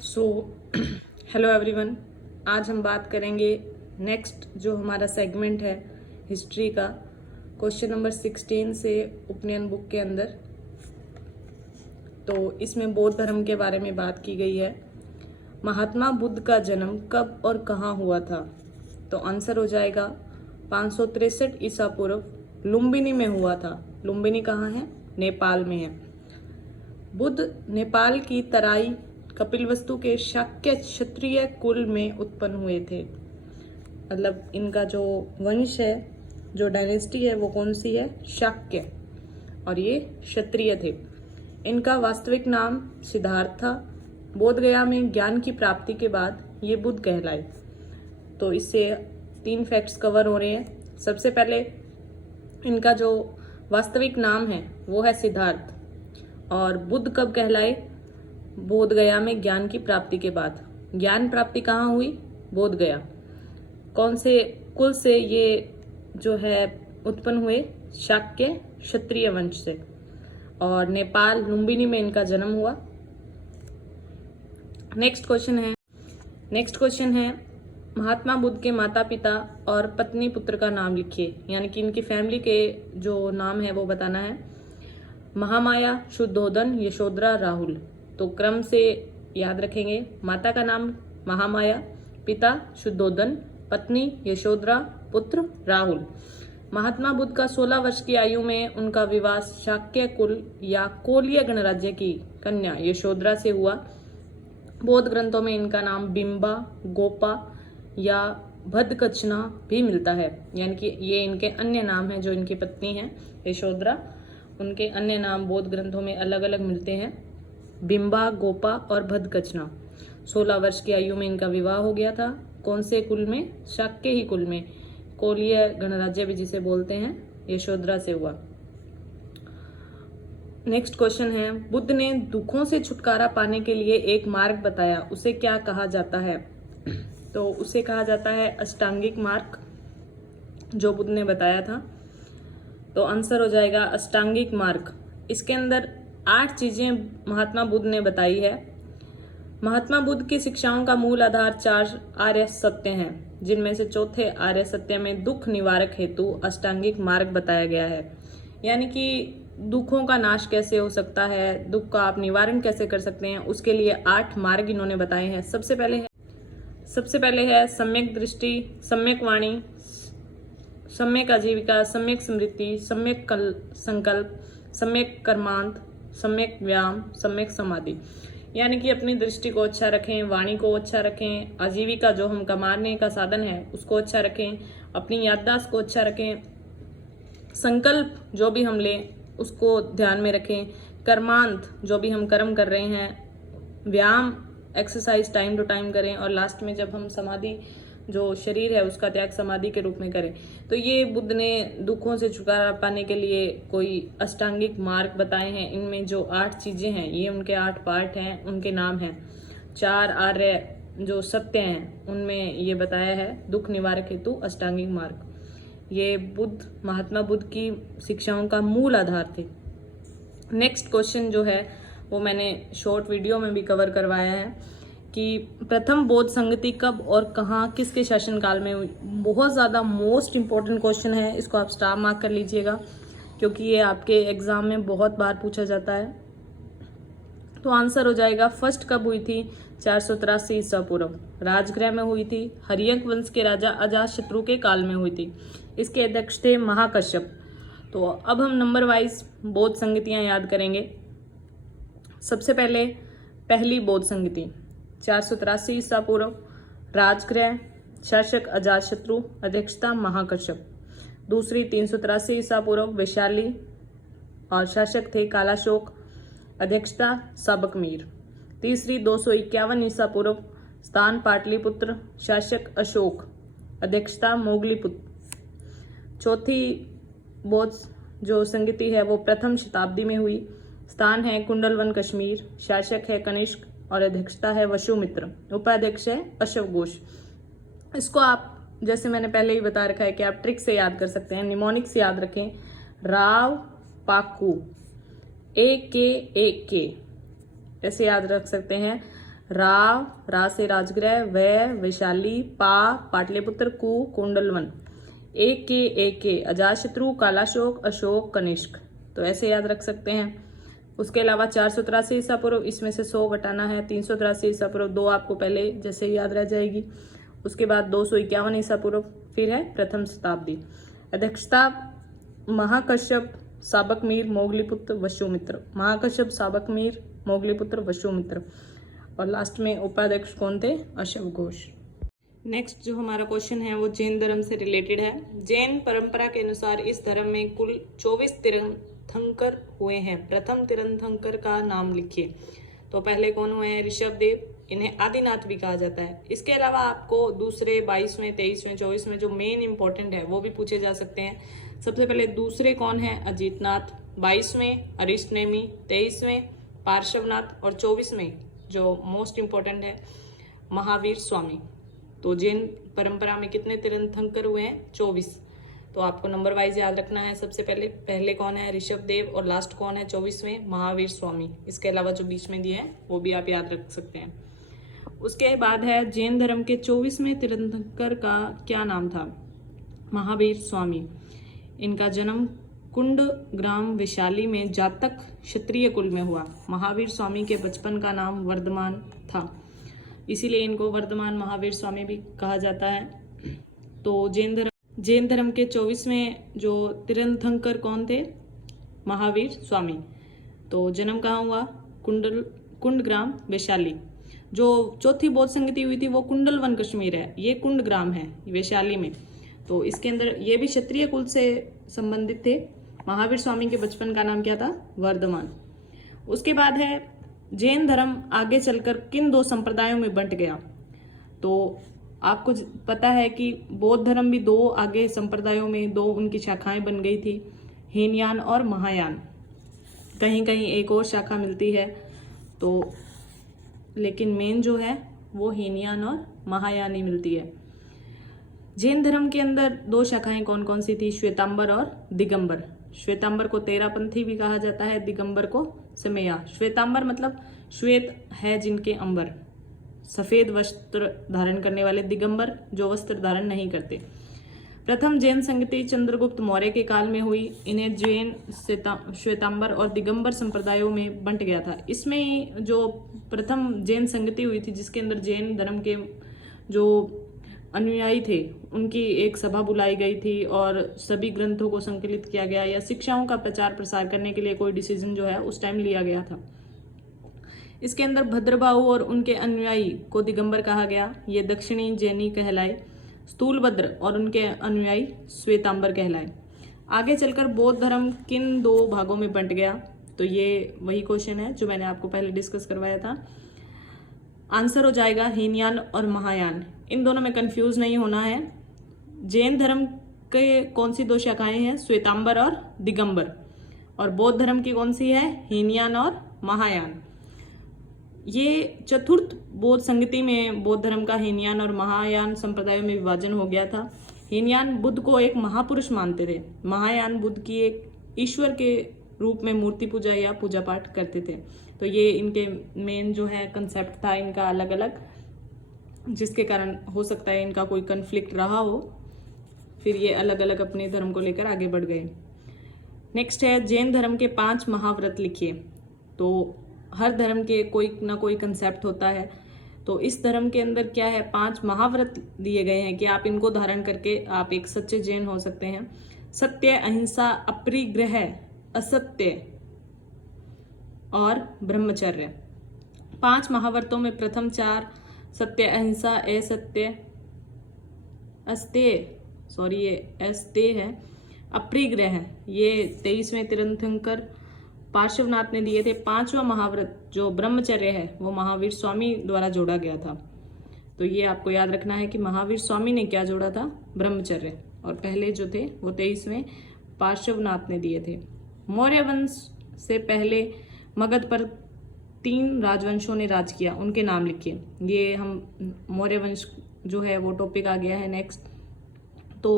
So hello everyone, आज हम बात करेंगे नेक्स्ट जो हमारा सेगमेंट है हिस्ट्री का, क्वेश्चन नंबर 16 से उपनयन बुक के अंदर। तो इसमें बौद्ध धर्म के बारे में बात की गई है। महात्मा बुद्ध का जन्म कब और कहाँ हुआ था? तो आंसर हो जाएगा 563 ईसा पूर्व लुम्बिनी में हुआ था। लुम्बिनी कहाँ है? नेपाल में है। बुद्ध नेपाल की तराई कपिलवस्तु के शाक्य क्षत्रिय कुल में उत्पन्न हुए थे। मतलब इनका जो वंश है, जो डायनेस्टी है, वो कौन सी है? शाक्य। और ये क्षत्रिय थे। इनका वास्तविक नाम सिद्धार्थ था। बोधगया में ज्ञान की प्राप्ति के बाद ये बुद्ध कहलाए। तो इससे 3 फैक्ट्स कवर हो रहे हैं। सबसे पहले इनका जो वास्तविक नाम है वो है सिद्धार्थ। और बुद्ध कब कहलाए? बोधगया में ज्ञान की प्राप्ति के बाद। ज्ञान प्राप्ति कहाँ हुई? बोधगया। कौन से कुल से ये जो है उत्पन्न हुए? शाक्य क्षत्रिय वंश से। और नेपाल लुम्बिनी में इनका जन्म हुआ। नेक्स्ट क्वेश्चन है महात्मा बुद्ध के माता पिता और पत्नी पुत्र का नाम लिखिए। यानी कि इनकी फैमिली के जो नाम है वो बताना है। महामाया, शुद्धोदन, यशोधरा, राहुल। तो क्रम से याद रखेंगे। माता का नाम महामाया, पिता शुद्धोदन, पत्नी यशोधरा, पुत्र राहुल। महात्मा बुद्ध का 16 वर्ष की आयु में उनका विवाह शाक्य कुल या कोलीय गणराज्य की कन्या यशोधरा से हुआ। बौद्ध ग्रंथों में इनका नाम बिंबा, गोपा या भद्दकचना भी मिलता है। यानी कि ये इनके अन्य नाम हैं। जो इनकी पत्नी है यशोधरा, उनके अन्य नाम बौद्ध ग्रंथों में अलग अलग मिलते हैं। बिंबा, गोपा और भद्दकचना। 16 वर्ष की आयु में इनका विवाह हो गया था। कौन से कुल में? शाक्य ही कुल में। कोलीय गणराज्य भी जिसे बोलते हैं, यशोधरा से हुआ। नेक्स्ट क्वेश्चन है बुद्ध ने दुखों से छुटकारा पाने के लिए एक मार्ग बताया, उसे क्या कहा जाता है? तो उसे कहा जाता है अष्टांगिक मार्ग, जो बुद्ध ने बताया था। तो आंसर हो जाएगा अष्टांगिक मार्ग। इसके अंदर 8 चीजें महात्मा बुद्ध ने बताई है। महात्मा बुद्ध की शिक्षाओं का मूल आधार 4 आर्य सत्य हैं, जिनमें से चौथे आर्य सत्य में दुख निवारक हेतु अष्टांगिक मार्ग बताया गया है। यानी कि दुखों का नाश कैसे हो सकता है, दुख का आप निवारण कैसे कर सकते हैं, उसके लिए 8 मार्ग इन्होंने बताए हैं। सबसे पहले है सम्यक दृष्टि, सम्यक वाणी, सम्यक आजीविका, सम्यक स्मृति, सम्यक संकल्प, सम्यक कर्मांत, सम्यक व्यायाम, सम्यक समाधि। यानी कि अपनी दृष्टि को अच्छा रखें, वाणी को अच्छा रखें, आजीविका जो हम कमाने का साधन है उसको अच्छा रखें, अपनी याददाश्त को अच्छा रखें, संकल्प जो भी हम लें उसको ध्यान में रखें, कर्मांत जो भी हम कर्म कर रहे हैं, व्यायाम एक्सरसाइज टाइम टू टाइम करें, और लास्ट में जब हम समाधि जो शरीर है उसका त्याग समाधि के रूप में करें। तो ये बुद्ध ने दुखों से छुटकारा पाने के लिए कोई अष्टांगिक मार्ग बताए हैं। इनमें जो 8 चीजें हैं ये उनके 8 पार्ट हैं, उनके नाम हैं। 4 आर्य जो सत्य हैं उनमें ये बताया है दुख निवारक हेतु अष्टांगिक मार्ग। ये महात्मा बुद्ध की शिक्षाओं का मूल आधार थे। नेक्स्ट क्वेश्चन जो है वो मैंने शॉर्ट वीडियो में भी कवर करवाया है कि प्रथम बौद्ध संगति कब और कहाँ किसके शासनकाल में हुई। बहुत ज़्यादा मोस्ट इम्पोर्टेंट क्वेश्चन है, इसको आप स्टार मार्क कर लीजिएगा क्योंकि ये आपके एग्जाम में बहुत बार पूछा जाता है। तो आंसर हो जाएगा फर्स्ट कब हुई थी? 483 ईसा पूर्व राजगृह में हुई थी। हर्यक वंश के राजा अजातशत्रु के काल में हुई थी। इसके अध्यक्ष थे महाकश्यप। तो अब हम नंबर वाइज बौद्ध संगतियाँ याद करेंगे। सबसे पहले पहली बौद्ध संगति 483 ईसा पूर्व, राजगृह, शासक अजातशत्रु, अध्यक्षता महाकश्यप। दूसरी 383 ईसा पूर्व, वैशाली और शासक थे कालाशोक, अध्यक्षता सबकमीर। तीसरी 251 ईसा पूर्व, स्थान पाटलिपुत्र, शासक अशोक, अध्यक्षता मोगलीपुत्र। चौथी बौद्ध जो संगति है वो प्रथम शताब्दी में हुई। स्थान है कुंडलवन कश्मीर, शासक है कनिष्क और अध्यक्षता है वसुमित्र, उपाध्यक्ष है अश्वघोष। इसको आप जैसे मैंने पहले ही बता रखा है कि आप ट्रिक से याद कर सकते हैं, निमोनिक से याद रखें। राव पाकू, ए के ऐसे याद रख सकते हैं। रा से राजगृह, वैशाली, पाटलिपुत्र, कुंडलवन, एक के अजातशत्रु, कालाशोक, अशोक, कनिष्क। तो ऐसे याद रख सकते हैं। उसके अलावा 483 ईसा पूर्व, इसमें से 100 घटाना है। 383 ईसा पूर्व, 2 आपको पहले जैसे याद रह जाएगी। उसके बाद 251 ईसा पूर्व, फिर है प्रथम शताब्दी। अध्यक्षता महाकश्यप, साबकमीर, मोगलीपुत्र, वसुमित्र। महाकश्यप, साबकमीर, मोगलीपुत्र, वसुमित्र। और लास्ट में उपाध्यक्ष कौन थे? अशोक घोष। नेक्स्ट जो हमारा क्वेश्चन है वो जैन धर्म से रिलेटेड है। जैन परंपरा के अनुसार इस धर्म में कुल 24 तीर्थंकर हुए हैं। प्रथम तीर्थंकर का नाम लिखिए। तो पहले कौन हुए हैं? ऋषभदेव, इन्हें आदिनाथ भी कहा जाता है। इसके अलावा आपको दूसरे 22वें, 23वें, 24वें जो मेन इंपॉर्टेंट है वो भी पूछे जा सकते हैं। सबसे पहले दूसरे कौन है? अजीतनाथ। 22वें अरिष्टनेमी, 23वें पार्श्वनाथ और 24वें जो मोस्ट इंपॉर्टेंट है महावीर स्वामी। तो जैन परंपरा में कितने तीर्थंकर हुए हैं? 24। तो आपको नंबर वाइज याद रखना है। सबसे पहले कौन है? ऋषभदेव, और लास्ट कौन है? 24वें महावीर स्वामी। इसके अलावा जो बीच में दिए हैं वो भी आप याद रख सकते हैं। उसके बाद है जैन धर्म के 24वें तीर्थंकर का क्या नाम था? महावीर स्वामी। इनका जन्म कुंड ग्राम वैशाली में जातक क्षत्रिय कुल में हुआ। महावीर स्वामी के बचपन का नाम वर्धमान था, इसीलिए इनको वर्धमान महावीर स्वामी भी कहा जाता है। तो जैन धर्म के 24वें जो तीर्थंकर कौन थे? महावीर स्वामी। तो जन्म कहाँ हुआ? कुंड ग्राम वैशाली। जो चौथी बौद्ध संगति हुई थी वो कुंडलवन कश्मीर है, ये कुंड ग्राम है वैशाली में। तो इसके अंदर ये भी क्षत्रिय कुल से संबंधित थे। महावीर स्वामी के बचपन का नाम क्या था? वर्धमान। उसके बाद है जैन धर्म आगे चलकर किन 2 संप्रदायों में बंट गया? तो आपको पता है कि बौद्ध धर्म भी 2 आगे संप्रदायों में 2 उनकी शाखाएं बन गई थी, हीनयान और महायान। कहीं कहीं एक और शाखा मिलती है, तो लेकिन मेन जो है वो हीनयान और महायान ही मिलती है। जैन धर्म के अंदर 2 शाखाएं कौन कौन सी थी? श्वेतांबर और दिगंबर। श्वेतांबर को तेरापंथी भी कहा जाता है, दिगंबर को समया। श्वेतांबर मतलब श्वेत है जिनके अंबर, सफेद वस्त्र धारण करने वाले। दिगंबर जो वस्त्र धारण नहीं करते। प्रथम जैन संगति चंद्रगुप्त मौर्य के काल में हुई। इन्हें जैन, श्वेतांबर और दिगंबर संप्रदायों में बंट गया था। इसमें जो प्रथम जैन संगति हुई थी जिसके अंदर जैन धर्म के जो अनुयायी थे उनकी एक सभा बुलाई गई थी और सभी ग्रंथों को संकलित किया गया, या शिक्षाओं का प्रचार प्रसार करने के लिए कोई डिसीजन जो है उस टाइम लिया गया था। इसके अंदर भद्रबाहु और उनके अनुयायी को दिगंबर कहा गया, ये दक्षिणी जैनी कहलाए। स्थूलभद्र और उनके अनुयायी श्वेतांबर कहलाए। आगे चलकर बौद्ध धर्म किन 2 भागों में बंट गया? तो ये वही क्वेश्चन है जो मैंने आपको पहले डिस्कस करवाया था। आंसर हो जाएगा हीनयान और महायान। इन दोनों में कंफ्यूज नहीं होना है। जैन धर्म के कौन सी 2 शाखाएं हैं? श्वेतांबर और दिगंबर। और बौद्ध धर्म की कौन सी है? हीनयान और महायान। ये चतुर्थ बौद्ध संगति में बौद्ध धर्म का हीनयान और महायान संप्रदायों में विभाजन हो गया था। हीनयान बुद्ध को एक महापुरुष मानते थे, महायान बुद्ध की एक ईश्वर के रूप में मूर्ति पूजा या पूजा पाठ करते थे। तो ये इनके मेन जो है कंसेप्ट था इनका अलग अलग, जिसके कारण हो सकता है इनका कोई कन्फ्लिक्ट रहा हो, फिर ये अलग अलग अपने धर्म को लेकर आगे बढ़ गए। नेक्स्ट है जैन धर्म के 5 महाव्रत लिखिए। तो हर धर्म के कोई ना कोई कंसेप्ट होता है, तो इस धर्म के अंदर क्या है? 5 महाव्रत दिए गए हैं कि आप इनको धारण करके आप एक सच्चे जैन हो सकते हैं। सत्य, अहिंसा, अपरिग्रह, असत्य और ब्रह्मचर्य। 5 महाव्रतों में प्रथम 4 सत्य, अहिंसा, अस्तेय है, अपरिग्रह है, ये 23वें तीर्थंकर पार्श्वनाथ ने दिए थे। 5वां महाव्रत जो ब्रह्मचर्य है वो महावीर स्वामी द्वारा जोड़ा गया था। तो ये आपको याद रखना है कि महावीर स्वामी ने क्या जोड़ा था? ब्रह्मचर्य। और पहले जो थे वो 23वें पार्श्वनाथ ने दिए थे। मौर्य वंश से पहले मगध पर 3 राजवंशों ने राज किया, उनके नाम लिखिए। ये हम मौर्य वंश जो है वो टॉपिक आ गया है नेक्स्ट। तो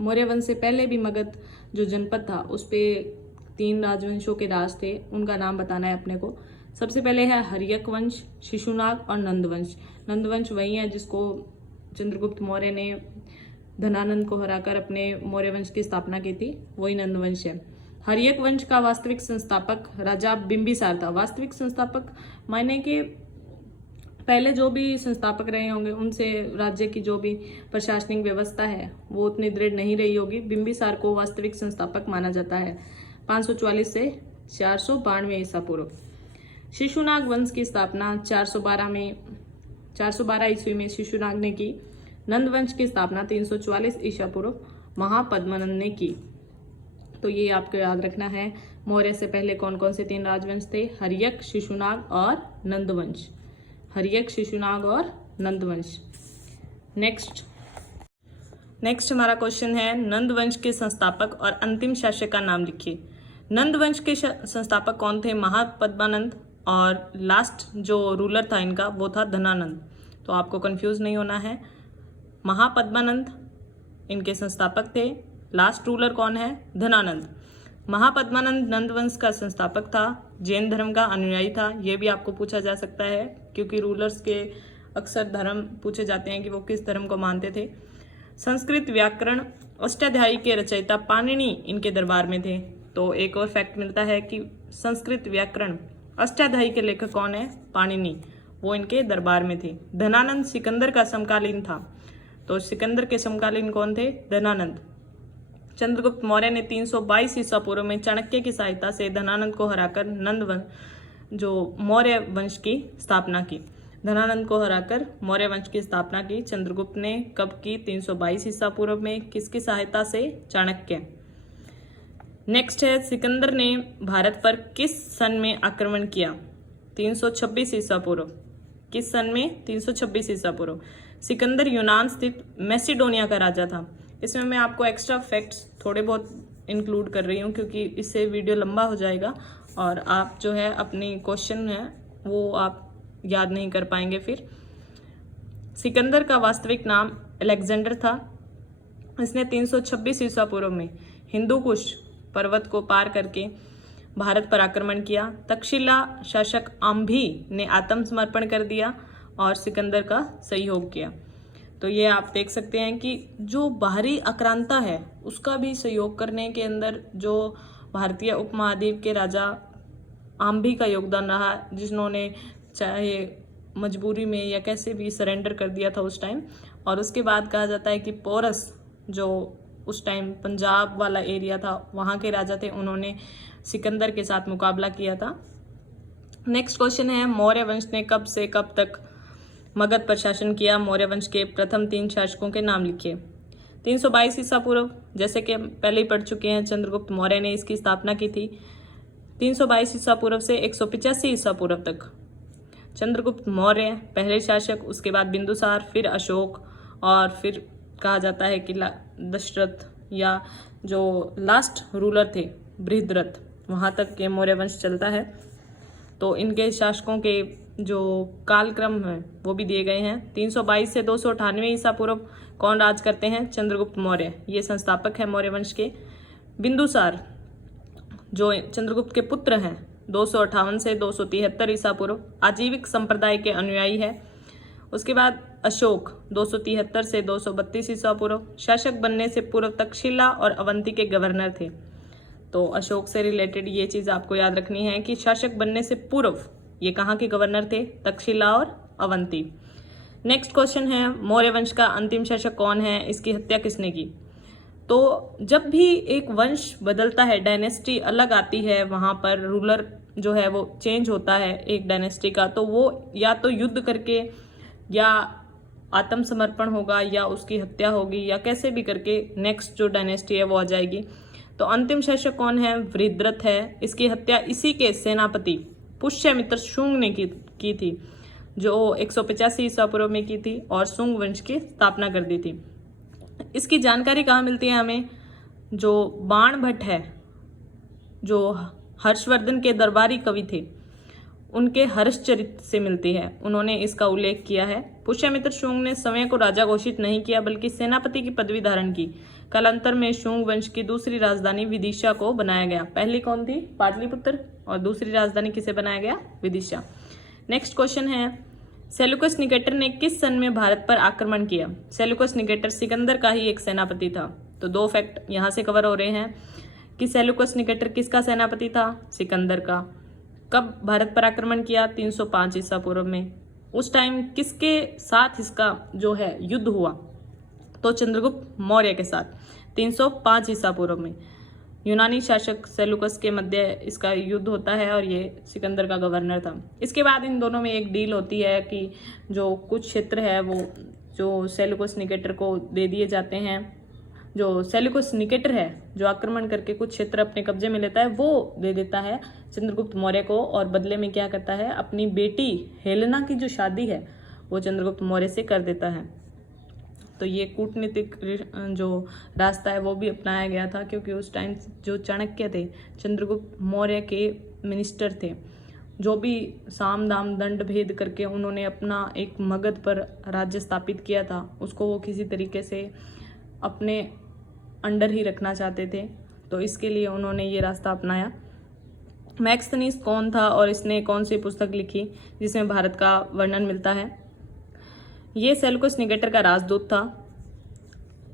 मौर्य वंश से पहले भी मगध जो जनपद था उस पे 3 राजवंशों के राज थे, उनका नाम बताना है अपने को। सबसे पहले है हर्यक वंश, शिशुनाग और नंदवंश। नंदवंश वही है जिसको चंद्रगुप्त मौर्य ने धनानंद को हराकर अपने मौर्य वंश की स्थापना की थी, वही नंदवंश है। हर्यक वंश का वास्तविक संस्थापक राजा बिंबिसार था। वास्तविक संस्थापक मायने के पहले जो भी संस्थापक रहे होंगे उनसे राज्य की जो भी प्रशासनिक व्यवस्था है वो उतनी दृढ़ नहीं रही होगी। बिंबिसार को वास्तविक संस्थापक माना जाता है 544 से 492 ईसा पूर्व। शिशुनाग वंश की स्थापना 412 ईस्वी में शिशुनाग ने की। नंद वंश की स्थापना 344 ईसा पूर्व महापद्मानंद ने की। तो ये आपको याद रखना है। मौर्य से पहले कौन कौन से 3 राजवंश थे? हर्यक, शिशुनाग और नंदवंश। हर्यक, शिशुनाग और नंदवंश। नेक्स्ट हमारा क्वेश्चन है नंद वंश के संस्थापक और अंतिम शासक का नाम लिखिए। नंद वंश के संस्थापक कौन थे? महापद्मानंद, और लास्ट जो रूलर था इनका वो था धनानंद। तो आपको कंफ्यूज नहीं होना है। महापद्मानंद इनके संस्थापक थे, लास्ट रूलर कौन है? धनानंद। महापद्मानंद नंद वंश का संस्थापक था, जैन धर्म का अनुयायी था। यह भी आपको पूछा जा सकता है क्योंकि रूलर्स के अक्सर धर्म पूछे जाते हैं कि वो किस धर्म को मानते थे। संस्कृत व्याकरण अष्टाध्यायी के रचयिता पाणिनि इनके दरबार में थे। तो एक और फैक्ट मिलता है कि संस्कृत व्याकरण अष्टाध्यायी के लेखक कौन है? पाणिनि, वो इनके दरबार में थे। धनानंद सिकंदर का समकालीन था। तो सिकंदर के समकालीन कौन थे? धनानंद। चंद्रगुप्त मौर्य ने 322 ईसा पूर्व में चाणक्य की सहायता से धनानंद को हराकर मौर्य वंश की स्थापना की। धनानंद को हराकर मौर्य वंश की स्थापना की चंद्रगुप्त ने कब की? 322 ईसा पूर्व में। किसकी सहायता से? चाणक्य। नेक्स्ट है सिकंदर ने भारत पर किस सन में आक्रमण किया? 326 ईसा पूर्व। किस सन में? 326 ईसा पूर्व। सिकंदर यूनान स्थित मैसिडोनिया का राजा था। इसमें मैं आपको एक्स्ट्रा फैक्ट्स थोड़े बहुत इंक्लूड कर रही हूँ क्योंकि इससे वीडियो लंबा हो जाएगा और आप जो है अपनी क्वेश्चन है वो आप याद नहीं कर पाएंगे फिर। सिकंदर का वास्तविक नाम अलेक्जेंडर था। इसने 326 ईसा पूर्व में हिंदू कुश पर्वत को पार करके भारत पर आक्रमण किया। तक्षशिला शासक आम्भी ने आत्मसमर्पण कर दिया और सिकंदर का सहयोग किया। तो ये आप देख सकते हैं कि जो बाहरी आक्रांता है उसका भी सहयोग करने के अंदर जो भारतीय उपमहाद्वीप के राजा आम्भी का योगदान रहा, जिन्होंने चाहे मजबूरी में या कैसे भी सरेंडर कर दिया था उस टाइम। और उसके बाद कहा जाता है कि पोरस जो उस टाइम पंजाब वाला एरिया था वहाँ के राजा थे, उन्होंने सिकंदर के साथ मुकाबला किया था। नेक्स्ट क्वेश्चन है मौर्य वंश ने कब से कब तक मगध पर शासन किया? मौर्य वंश के प्रथम 3 शासकों के नाम लिखिए। 322 ईसा पूर्व, जैसे कि पहले ही पढ़ चुके हैं, चंद्रगुप्त मौर्य ने इसकी स्थापना की थी। 322 ईसा पूर्व से 185 ईसा पूर्व तक चंद्रगुप्त मौर्य पहले शासक, उसके बाद बिंदुसार, फिर अशोक और फिर कहा जाता है कि दशरथ या जो लास्ट रूलर थे बृहद्रथ, वहाँ तक के मौर्य वंश चलता है। तो इनके शासकों के जो कालक्रम है वो भी दिए गए हैं। 322 से 298 ईसा पूर्व कौन राज करते हैं? चंद्रगुप्त मौर्य, ये संस्थापक है मौर्य वंश के। बिंदुसार जो चंद्रगुप्त के पुत्र हैं 258 से 273 ईसा पूर्व आजीविक संप्रदाय के अनुयायी है। उसके बाद अशोक 273 से 232 ईसा पूर्व शासक बनने से पूर्व तक्षशिला और अवंती के गवर्नर थे। तो अशोक से रिलेटेड ये चीज आपको याद रखनी है कि शासक बनने से पूर्व ये कहाँ के गवर्नर थे? तक्षशिला और अवंती। नेक्स्ट क्वेश्चन है मौर्य वंश का अंतिम शासक कौन है? इसकी हत्या किसने की? तो जब भी एक वंश बदलता है, डायनेस्टी अलग आती है, वहां पर रूलर जो है वो चेंज होता है एक डायनेस्टी का, तो वो या तो युद्ध करके या आत्मसमर्पण होगा या उसकी हत्या होगी या कैसे भी करके नेक्स्ट जो डायनेस्टी है वो आ जाएगी। तो अंतिम शासक कौन है? बृहद्रथ है। इसकी हत्या इसी के सेनापति पुष्यमित्र शुंग ने की थी, जो 185 ईसा पूर्व में की थी और शुंग वंश की स्थापना कर दी थी। इसकी जानकारी कहाँ मिलती है हमें? जो बाण भट्ट है, जो हर्षवर्धन के दरबारी कवि थे, उनके हर्षचरित से मिलती है। उन्होंने इसका उल्लेख किया है। पुष्यमित्र शुंग ने स्वयं को राजा घोषित नहीं किया बल्कि सेनापति की पदवी धारण की। कालांतर में शुंग वंश की दूसरी राजधानी विदिशा को बनाया गया। पहली कौन थी? पाटलिपुत्र, और दूसरी राजधानी किसे बनाया गया? विदिशा। नेक्स्ट क्वेश्चन है, सेल्यूकस निकेटर ने किस सन में भारत पर आक्रमण किया? सेल्यूकस निकेटर सिकंदर का ही एक सेनापति था। तो दो फैक्ट यहाँ से कवर हो रहे हैं कि सेल्यूकस निकेटर किसका सेनापति था? सिकंदर का। कब भारत पर आक्रमण किया? 305 ईसा पूर्व में। उस टाइम किसके साथ इसका जो है युद्ध हुआ? तो चंद्रगुप्त मौर्य के साथ 305 ईसा पूर्व में यूनानी शासक सेल्यूकस के मध्य इसका युद्ध होता है और ये सिकंदर का गवर्नर था। इसके बाद इन दोनों में एक डील होती है कि जो कुछ क्षेत्र है वो जो सेल्यूकस निकेटर को दे दिए जाते हैं। जो सेल्यूकस निकेटर है जो आक्रमण करके कुछ क्षेत्र अपने कब्जे में लेता है वो दे देता है चंद्रगुप्त मौर्य को, और बदले में क्या करता है? अपनी बेटी हेलेना की जो शादी है वो चंद्रगुप्त मौर्य से कर देता है। तो ये कूटनीतिक जो रास्ता है वो भी अपनाया गया था, क्योंकि उस टाइम जो चाणक्य थे चंद्रगुप्त मौर्य के मिनिस्टर थे, जो भी साम दाम दंड भेद करके उन्होंने अपना एक मगध पर राज्य स्थापित किया था उसको वो किसी तरीके से अपने अंडर ही रखना चाहते थे। तो इसके लिए उन्होंने ये रास्ता अपनाया। मैक्सथनीज कौन था और इसने कौन सी पुस्तक लिखी जिसमें भारत का वर्णन मिलता है? ये सेल्यूकस निकेटर का राजदूत था।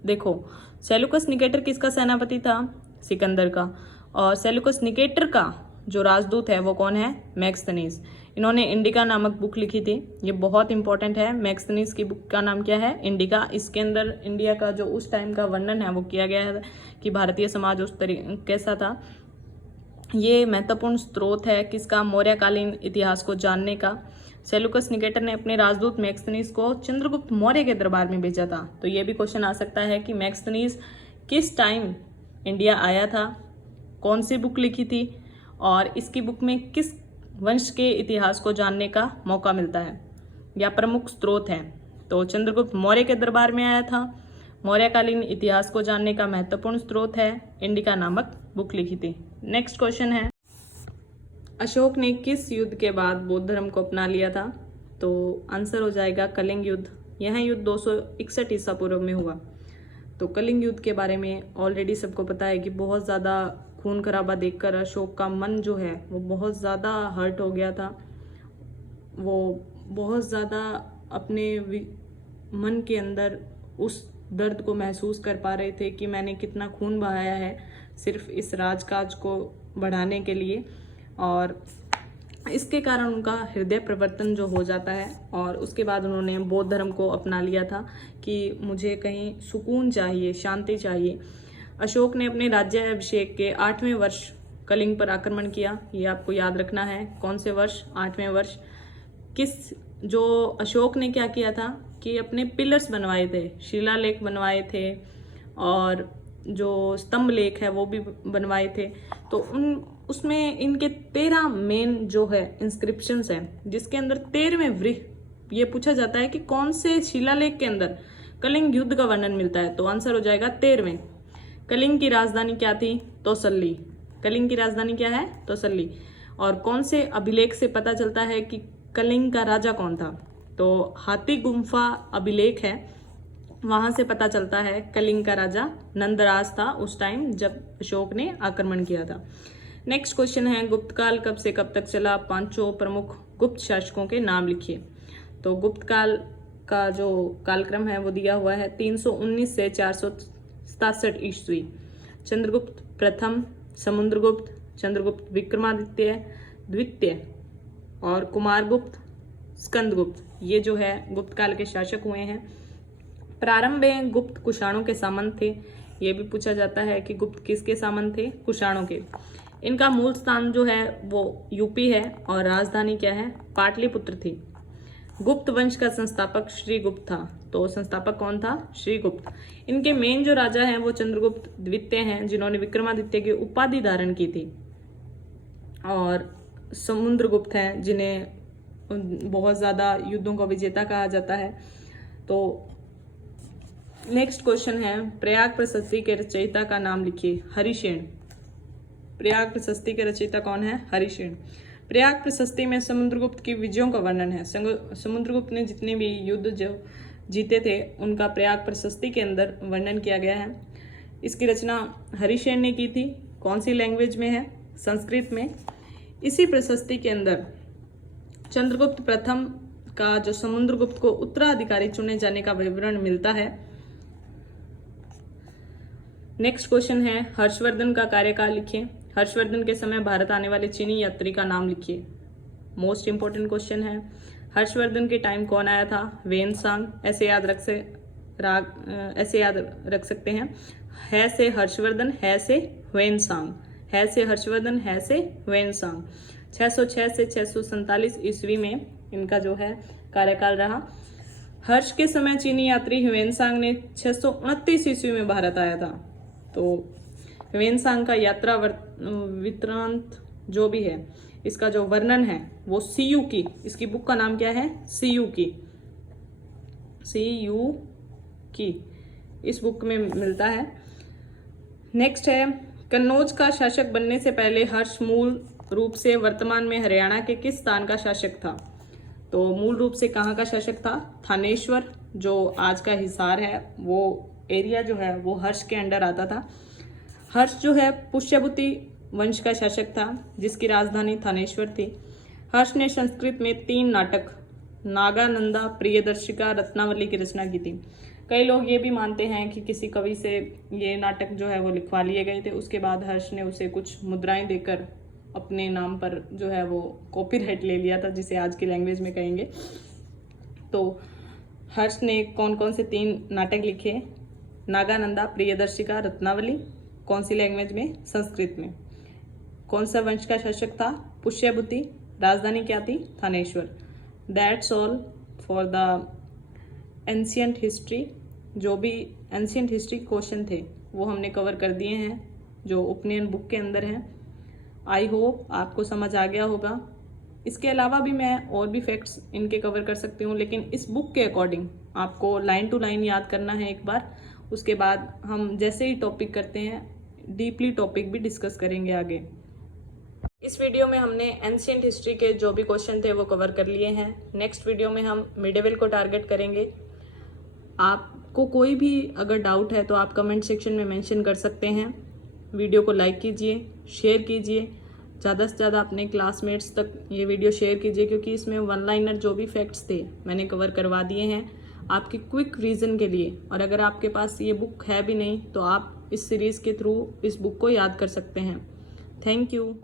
देखो, सेल्यूकस निकेटर किसका सेनापति था? सिकंदर का। और सेल्यूकस निकेटर का जो राजदूत है वो कौन है? मैक्सथनीज। इन्होंने इंडिका नामक बुक लिखी थी, ये बहुत इंपॉर्टेंट है। मैक्सथनीज की बुक का नाम क्या है? इंडिका। इसके अंदर इंडिया का जो उस टाइम का वर्णन है वो किया गया है कि भारतीय समाज उस तरीके कैसा था। ये महत्वपूर्ण स्रोत है किसका? मौर्यकालीन इतिहास को जानने का। सेल्यूकस निकेटर ने अपने राजदूत मैक्सथनीज को चंद्रगुप्त मौर्य के दरबार में भेजा था। तो ये भी क्वेश्चन आ सकता है कि मैक्सथनीज किस टाइम इंडिया आया था, कौन सी बुक लिखी थी और इसकी बुक में किस वंश के इतिहास को जानने का मौका मिलता है या प्रमुख स्रोत है? तो चंद्रगुप्त मौर्य के दरबार में आया था। मौर्यकालीन इतिहास को जानने का महत्वपूर्ण स्रोत है, इंडिका नामक बुक लिखी थी। नेक्स्ट क्वेश्चन है, अशोक ने किस युद्ध के बाद बौद्ध धर्म को अपना लिया था? तो आंसर हो जाएगा कलिंग युद्ध। यह युद्ध 261 ईसा पूर्व में हुआ। तो कलिंग युद्ध के बारे में ऑलरेडी सबको पता है कि बहुत ज़्यादा खून खराबा देखकर अशोक का मन जो है वो बहुत ज़्यादा हर्ट हो गया था। वो बहुत ज़्यादा अपने मन के अंदर उस दर्द को महसूस कर पा रहे थे कि मैंने कितना खून बहाया है सिर्फ इस राजकाज को बढ़ाने के लिए, और इसके कारण उनका हृदय परिवर्तन जो हो जाता है और उसके बाद उन्होंने बौद्ध धर्म को अपना लिया था कि मुझे कहीं सुकून चाहिए, शांति चाहिए। अशोक ने अपने राज्याभिषेक के 8वें वर्ष कलिंग पर आक्रमण किया। ये आपको याद रखना है। कौन से वर्ष? 8वें वर्ष। जो अशोक ने क्या किया था कि अपने पिलर्स बनवाए थे, शिलालेख बनवाए थे और जो स्तंभ लेख है वो भी बनवाए थे। तो उसमें इनके 13 मेन जो है इंस्क्रिप्शंस हैं, जिसके अंदर 13वें वृह ये पूछा जाता है कि कौन से शिलालेख के अंदर कलिंग युद्ध का वर्णन मिलता है। तो आंसर हो जाएगा 13वें। कलिंग की राजधानी क्या थी? तौसली। कलिंग की राजधानी क्या है? तौसली। और कौन से अभिलेख से पता चलता है कि कलिंग का राजा कौन था? तो हाथी गुम्फा अभिलेख है, वहां से पता चलता है कलिंग का राजा नंदराज था उस टाइम जब अशोक ने आक्रमण किया था। नेक्स्ट क्वेश्चन है, गुप्त काल कब से कब तक चला? 5 प्रमुख गुप्त शासकों के नाम लिखिए। तो गुप्त काल का जो कालक्रम है वो दिया हुआ है 319 से 467 ईस्वी। चंद्रगुप्त प्रथम, समुद्रगुप्त, चंद्रगुप्त विक्रमादित्य द्वितीय और कुमारगुप्त, स्कंदगुप्त, ये जो है गुप्त काल के शासक हुए हैं। प्रारंभ में गुप्त कुषाणों के सामंत थे। ये भी पूछा जाता है कि गुप्त किसके सामंत थे? कुषाणों के। इनका मूल स्थान जो है वो यूपी है और राजधानी क्या है? पाटलिपुत्र थी। गुप्त वंश का संस्थापक श्रीगुप्त था। तो संस्थापक कौन था? श्रीगुप्त। इनके मेन जो राजा हैं वो चंद्रगुप्त द्वितीय हैं, जिन्होंने विक्रमादित्य की उपाधि धारण की थी, और समुद्रगुप्त हैं जिन्हें बहुत ज्यादा युद्धों का विजेता कहा जाता है। तो नेक्स्ट क्वेश्चन है, प्रयाग प्रशस्ति के रचयिता का नाम लिखिए। हरिशेन। प्रयाग प्रशस्ति के रचयिता कौन है? हरिशेन। प्रयाग प्रशस्ति में समुद्रगुप्त की विजयों का वर्णन है। समुद्रगुप्त ने जितने भी युद्ध जो जीते थे उनका प्रयाग प्रशस्ति के अंदर वर्णन किया गया है। इसकी रचना हरिशेन ने की थी। कौन सी लैंग्वेज में है? संस्कृत में। इसी प्रशस्ति के अंदर चंद्रगुप्त प्रथम का जो समुद्रगुप्त को उत्तराधिकारी चुने जाने का विवरण मिलता है। नेक्स्ट क्वेश्चन है हर्षवर्धन का कार्यकाल लिखिए। हर्षवर्धन के समय भारत आने वाले चीनी यात्री का नाम लिखिए। मोस्ट इंपोर्टेंट क्वेश्चन है। हर्षवर्धन के टाइम कौन आया था? वेनसांग। ऐसे याद रख सकते हैं। है से हर्षवर्धन, है से वेनसांग, है से हर्षवर्धन, है से वेनसांग। 606 से 647 ईस्वी में इनका जो है कार्यकाल रहा। हर्ष के समय चीनी यात्री ह्वेनसांग ने 629 ईस्वी में भारत आया था। तो ह्वेनसांग का यात्रा वृत्तांत जो भी है, इसका जो वर्णन है वो सीयू की, इसकी बुक का नाम क्या है? सीयू की इस बुक में मिलता है। नेक्स्ट है कन्नौज का शासक बनने से पहले हर्ष मूल रूप से वर्तमान में हरियाणा के किस स्थान का शासक था? तो मूल रूप से कहाँ का शासक था? थानेश्वर, जो आज का हिसार है, वो एरिया जो है वो हर्ष के अंडर आता था। हर्ष जो है पुष्यभूति वंश का शासक था जिसकी राजधानी थानेश्वर थी। हर्ष ने संस्कृत में 3 नाटक नागानंदा, प्रियदर्शिका, रत्नावली की रचना की थी। कई लोग ये भी मानते हैं कि किसी कवि से ये नाटक जो है वो लिखवा लिए गए थे, उसके बाद हर्ष ने उसे कुछ मुद्राएं देकर अपने नाम पर जो है वो कॉपीराइट ले लिया था, जिसे आज की लैंग्वेज में कहेंगे। तो हर्ष ने कौन कौन से 3 नाटक लिखे? नागानंदा, प्रियदर्शिका, रत्नावली। कौन सी लैंग्वेज में? संस्कृत में। कौन सा वंश का शासक था? पुष्यभूति। राजधानी क्या थी? Thaneshwar. That's all for the ancient history. जो भी एंशियंट हिस्ट्री क्वेश्चन थे वो हमने कवर कर दिए हैं जो उपनयन बुक के अंदर हैं। आई होप आपको समझ आ गया होगा। इसके अलावा भी मैं और भी फैक्ट्स इनके कवर कर सकती हूँ, लेकिन इस बुक के अकॉर्डिंग आपको लाइन टू लाइन याद करना है एक बार। उसके बाद हम जैसे ही टॉपिक करते हैं डीपली टॉपिक भी डिस्कस करेंगे आगे। इस वीडियो में हमने एंशियंट हिस्ट्री के जो भी क्वेश्चन थे वो कवर कर लिए हैं। नेक्स्ट वीडियो में हम मिडेवल को टारगेट करेंगे। आपको कोई भी अगर डाउट है तो आप कमेंट सेक्शन में मेंशन कर सकते हैं। वीडियो को लाइक कीजिए, शेयर कीजिए, ज़्यादा से ज़्यादा अपने क्लासमेट्स तक ये वीडियो शेयर कीजिए, क्योंकि इसमें 1 लाइनर जो भी फैक्ट्स थे मैंने कवर करवा दिए हैं आपकी क्विक रीजन के लिए। और अगर आपके पास ये बुक है भी नहीं तो आप इस सीरीज़ के थ्रू इस बुक को याद कर सकते हैं। Thank you.